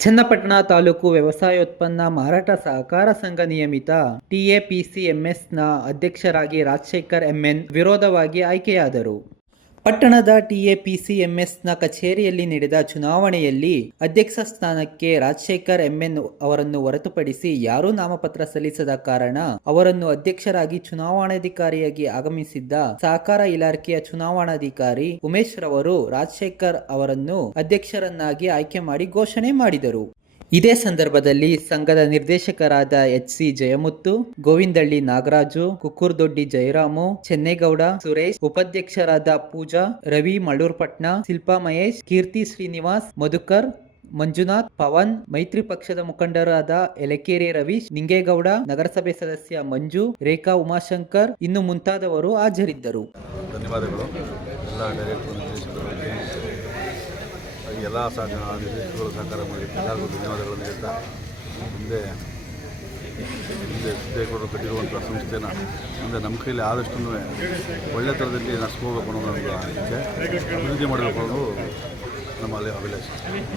ಚನ್ನಪಟ್ಟಣ ತಾಲೂಕು ವ್ಯವಸಾಯೋತ್ಪನ್ನ ಮಾರಾಟ ಸಹಕಾರ ಸಂಘ ನಿಯಮಿತ ಟಿಎಪಿಸಿಎಂಎಸ್ನ ಅಧ್ಯಕ್ಷರಾಗಿ ರಾಜಶೇಖರ್ ಎಂಎನ್ ವಿರೋಧವಾಗಿ ಆಯ್ಕೆಯಾದರು. ಪಟ್ಟಣದ ಟಿಎಪಿಸಿಎಂಎಸ್ನ ಕಚೇರಿಯಲ್ಲಿ ನಡೆದ ಚುನಾವಣೆಯಲ್ಲಿ ಅಧ್ಯಕ್ಷ ಸ್ಥಾನಕ್ಕೆ ರಾಜಶೇಖರ್ ಎಂಎನ್ ಅವರನ್ನು ಹೊರತುಪಡಿಸಿ ಯಾರೂ ನಾಮಪತ್ರ ಸಲ್ಲಿಸದ ಕಾರಣ ಅವರನ್ನು ಅಧ್ಯಕ್ಷರಾಗಿ ಚುನಾವಣಾಧಿಕಾರಿಯಾಗಿ ಆಗಮಿಸಿದ್ದ ಸಹಕಾರ ಇಲಾಖೆಯ ಚುನಾವಣಾಧಿಕಾರಿ ಉಮೇಶ್ ರವರು ರಾಜಶೇಖರ್ ಅವರನ್ನು ಅಧ್ಯಕ್ಷರನ್ನಾಗಿ ಆಯ್ಕೆ ಮಾಡಿ ಘೋಷಣೆ ಮಾಡಿದರು. ಇದೇ ಸಂದರ್ಭದಲ್ಲಿ ಸಂಘದ ನಿರ್ದೇಶಕರಾದ ಎಚ್ ಸಿ ಜಯಮುತ್ತು, ಗೋವಿಂದಳ್ಳಿ ನಾಗರಾಜು, ಕುಕ್ಕುರ್ದೊಡ್ಡಿ ಜಯರಾಮು, ಚೆನ್ನೇಗೌಡ ಸುರೇಶ್, ಉಪಾಧ್ಯಕ್ಷರಾದ ಪೂಜಾ, ರವಿ ಮಳೂರ್ಪಟ್ನ ಶಿಲ್ಪಾ ಮಹೇಶ್, ಕೀರ್ತಿ ಶ್ರೀನಿವಾಸ್, ಮಧುಕರ್, ಮಂಜುನಾಥ್, ಪವನ್, ಮೈತ್ರಿ ಪಕ್ಷದ ಮುಖಂಡರಾದ ಎಲೆಕೇರಿ ರವೀಶ್, ನಿಂಗೇಗೌಡ, ನಗರಸಭೆ ಸದಸ್ಯ ಮಂಜು, ರೇಖಾ ಉಮಾಶಂಕರ್, ಇನ್ನು ಮುಂತಾದವರು ಹಾಜರಿದ್ದರು. ಧನ್ಯವಾದಗಳು. ಎಲ್ಲ ಸಹ ನಿರ್ದೇಶಕರು ಸಹಕಾರ ಮಾಡಿ ಎಲ್ಲರಿಗೂ ಧನ್ಯವಾದಗಳನ್ನು ಹೇಳ್ತಾ ಮುಂದೆ ಮುಂದೆ ಸಿದ್ದೇಗೌಡರು ಕಟ್ಟಿರುವಂಥ ಸಂಸ್ಥೆನ ಮುಂದೆ ನಮ್ಮ ಕೈಯಲ್ಲಿ ಆದಷ್ಟು ಒಳ್ಳೆ ಥರದಲ್ಲಿ ನಡೆಸ್ಕೋಬೇಕು ಅನ್ನೋದು ಒಂದು ಇಚ್ಛೆ ಅಭಿವೃದ್ಧಿ ಮಾಡಬೇಕು ಅನ್ನೋದು ನಮ್ಮಲ್ಲಿ ಅಭಿಲಾಷೆ.